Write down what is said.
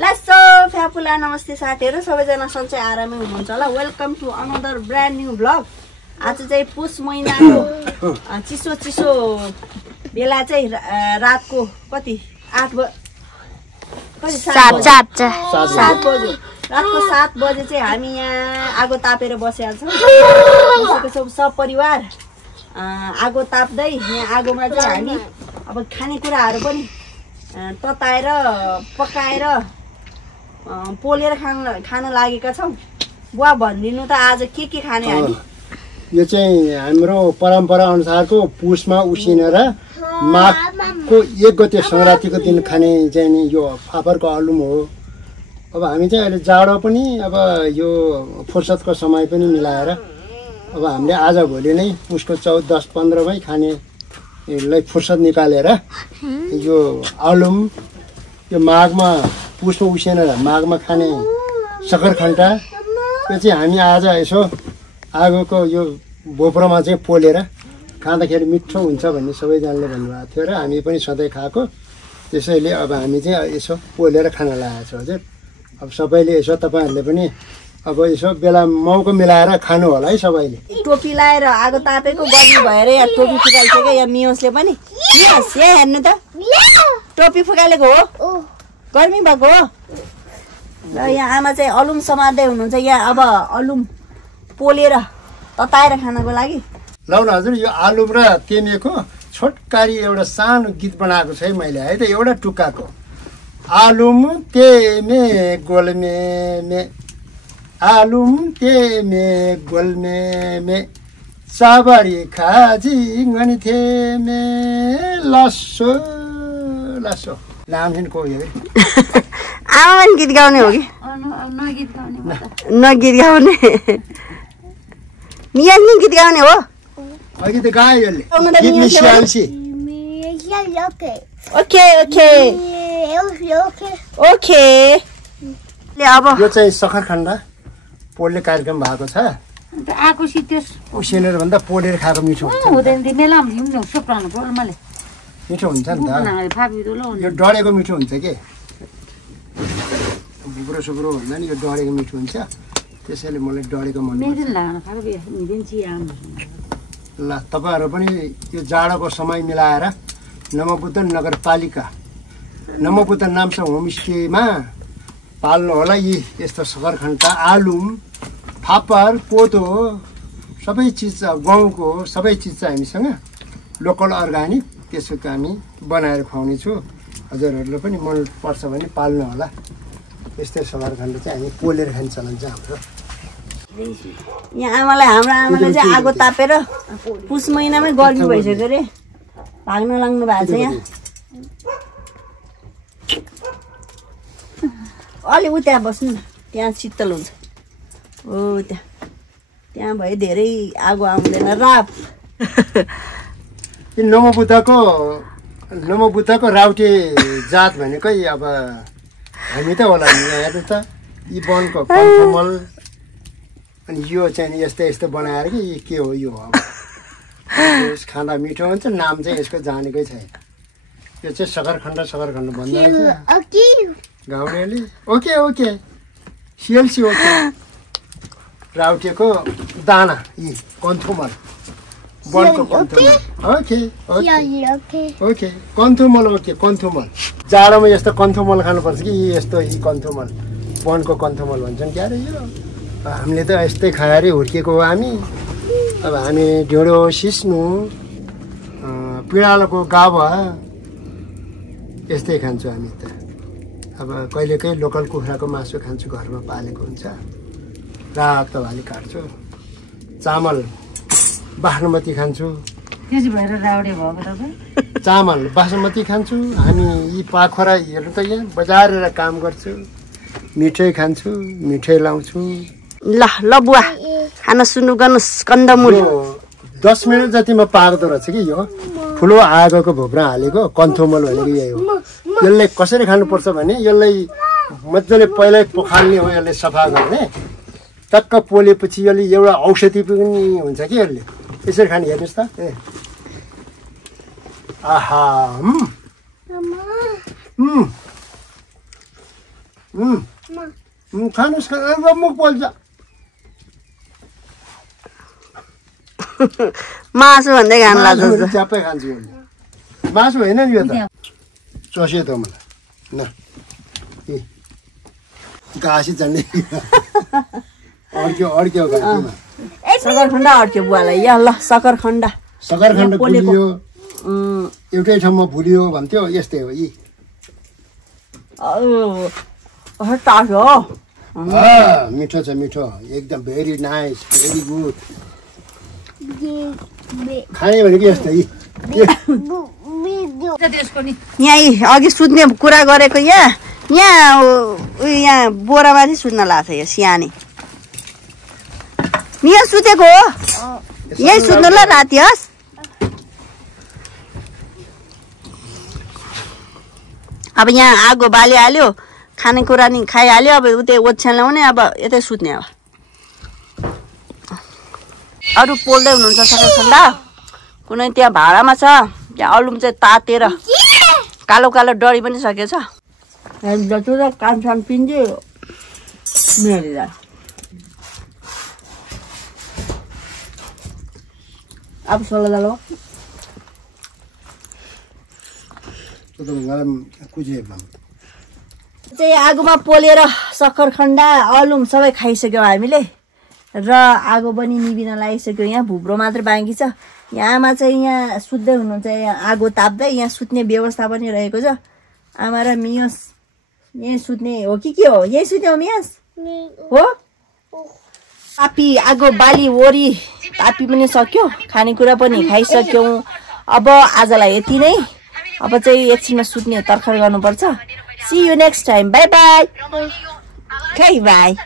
लासो फ्यापुला नमस्ते साथीहरु सबैजना सन्चै आरामै हुनुहुन्छ होला welcome to another brand new blog आज चाहिँ पुस महिनाको चिसो चिसो बेला चाहिँ रातको कति 8 बजे 7 बजे रातको 7 बजे चाहिँ हामी यहाँ आगो तापेर बसेका छौं सब परिवार आगो ताप्दै यहाँ आगोमा चाहिँ हामी अब खानेकुराहरु पनि तताएर पकाएर पोलेर खान लागेका छौं बुवा भन्दिनु त आज के खाने हामी यो चाहिँ हाम्रो परम्परा अनुसारको पुसमा उसिनेर माघको 1 गते संक्रान्तिको दिन खाने चाहिँ नि यो फापरको आलुम हो। अब हामी चाहिँ अहिले जाडो पनि अब यो फुर्सदको समय पनि मिलाएर अब हामीले आज भोलि नै पुसको 14, 10, 15 मै खाने लाई फुर्सद निकालेर यो आलुम यो माघमा पुसमा उसिनेर माघमा खाने सकरखण्डा यो चाहिँ हामी आज यसो आगोको यो भोप्रोमा चाहिँ पोलेर खाँदाखेरि मिठो हुन्छ भन्ने सबैजनाले भन्नुभएको थियो र हामी पनि सधैँ खाएको। त्यसैले अब हामी चाहिँ यसो पोलेर खान लागेको छौँ हजुर। अब सबैले यसो तपाईहरुले पनि अब यसो बेला मौका मिलाएर खानु होला है सबैले। टोपी लाएर आगो तापेको गर्मी भएर यहाँ टोपी फुकाल्छ के यहाँ मियोसले पनि मियोस यहाँ हेर्नु त टोपी फुकालेको हो गर्मी भएको हो। र यहाँ आमा चाहिँ अलुम समार्दै हुनुहुन्छ यहाँ अब अलुम पोलेर तताएर खानको लागि। ल न हजुर यो आलुम र तेमेको छोटकारी एउटा सानो गीत बनाएको छ है मैले है त एउटा टुक्काको। आलुम तेमे गोलमे मे आलुम तेमे गोलमे मे साबरी खाजी ngani थेमे लसो लसो नामसिन को यो आमा पनि गीत गाउने हो कि न गीत गाउने मिया नि गीत गाउने हो अघि त गायो यसले गीत मिसिहाल्छ। ओके ओके ओके ले अब यो चाहिँ सकरखण्डा पोल्ने कार्यक्रम भएको छ आको सितेस उसिनेर भन्दा पोलेर खाएको मिठो हुन्छ हुँदैन दिनेला हिँड्नु सोप्रानु पर्माले मिठो हुन्छ नि त फाबिदो ल यो डढेको मिठो हुन्छ के बुब्रो सुब्रो भन्दा नि यो डढेको मिठो हुन्छ त्यसैले मलाई डढेको मन मेदिन लाग्न फाबे निदिन चिया ल तपाईहरु पनि यो जाडोको समय मिलाएर नमोबुद्ध नगरपालिका नमोबुद्ध नाम्सा होमस्टेमा पाल्नु होला यी यस्तो सकरखण्डा आलुम फापर पोतो सबै चिज गाउँको सबै चिज चाहिँ हामीसँग लोकल अर्गानिक त्यसको हामी बनाएर खुवाउने छु। हजुरहरूले पनि मन पर्छ भने पाल्नु होला। यस्तै सकरखण्डा चाहिँ हामी पोलेर खाने चलन छ हाम्रो। यहाँ हाम्रो आमाले चाहिँ आगो तापेर पुस महिनामै गर्मी भइसक्यो रे भाग्न लाग्नु भएको छ यहाँ अलि उता बस्नु न त्यहाँ शीतल हुन्छ हो त्यहाँ भए धेरै आगो आउँदैन राप नमोबुद्धको राउटे जात भनेकै अब हामी त होला नि हेर्नु त यी वनको कन्फमल अनि यो चाहिँ यस्तो यस्तो बनाएर कि के हो यो अब यस खाँदा मिठो हुन्छ नाम चाहिँ यसको जानेकै छैन। यो चाहिँ सकरखण्डा भन्दा रहेछ गाउँलेले ओके ओके सिएलसी ओके राउटेको दाना यी कन्थुमल वनको कन्थुमल ओके ओके ओके कन्थुमल ओके कन्थुमल जाडोमा यस्तो कन्थुमल खानुपर्छ कि यस्तो यी कन्थुमल वनको कन्थुमल भन्छन् क्या रे यो हामीले त यस्तै खाएर हुर्किएको हो हामी। अब हामी ढिँडो सिस्नु पिँडालुको गाभा यस्तै खान्छौँ हामी त। अब कहिलेकाहीँ लोकल कुखुराको मासु खान्छु घरमा पालेको हुन्छ रातो भाली काट्छु चामल बासमती खान्छु त्यसै भएर राउडे भएको तपाईँ चामल बासमती खान्छु हामी यी पाखरा हेर्नु त यहाँ बजारेर काम गर्छु मिठै खान्छु मिठै लाउँछु। ल ल बुवा खाना सुन्नु गर्नुस् कन्दमूल 10 मिनट जतिमा पाक्दो रहेछ कि यो ठुलो आगोको भोप्रा हालेको कन्थोमल भनेको यही हो। यसलाई कसरी खानुपर्छ भने यसलाई मजाले पहिल्यै पखाल्ने हो यसले सफा गर्ने टक्क पोलेपछि यसले एउटा औषधि पनि हुन्छ कि यसले यसरी खाने हेर्नुस् त ए आहा खानुहोस् मुख पोल्छ मासु भन्दै खानु लाग्छ च्याप्पै खान्छु मासु होइन नि यो त चोसे त मलाई न घाँसी झन्डै अड्क्यो घाँसीमा सकरखण्ड अड्क्यो बुवालाई या ल सकरखण्ड भुलियो एउटै ठाउँमा भुलियो भन्थ्यो यस्तै हो यी मिठो छ मिठो एकदम भेरी नाइस भेरी गुड खाने भनेको यस्तो यहाँ अघि सुत्ने कुरा गरेको यहाँ बोरामाथि सुत्न लाग्छ यो सियानी यहाँ सुतेको हो यही सुत्नु ल राति हस् अब यहाँ आगो बालिहाल्यो खानेकुरा नि खाइहाल्यो अब उतै ओछ्यान ल्याउने अब यतै सुत्ने अब अरू पोल्दै हुनुहुन्छ सकरखण्ड कुनै त्यहाँ भाँडामा छ त्यहाँ अलुम चाहिँ तातेर कालो कालो डढी पनि सकेछ जति कानसान पिन्जे मेरिँदा अब सोल्दा लो चाहिँ आगोमा पोलेर सकरखण्ड अलुम सबै खाइसक्यौँ हामीले र आगो पनि निभिन लागिसक्यो यहाँ भुप्रो मात्र बाँकी छ यहाँमा चाहिँ यहाँ सुत्दै हुनुहुन्छ यहाँ आगो ताप्दै यहाँ सुत्ने व्यवस्था पनि रहेको छ आमा र मियस यहीँ सुत्ने हो कि के हो यहीँ सुत्ने हो मियस हो तापी आगो बाली वरी तापी पनि सक्यो खानेकुरा पनि खाइसक्यौँ अब आजलाई यति नै अब चाहिँ एकछिनमा सुत्ने तर्खर गर्नुपर्छ see you next time bye bye by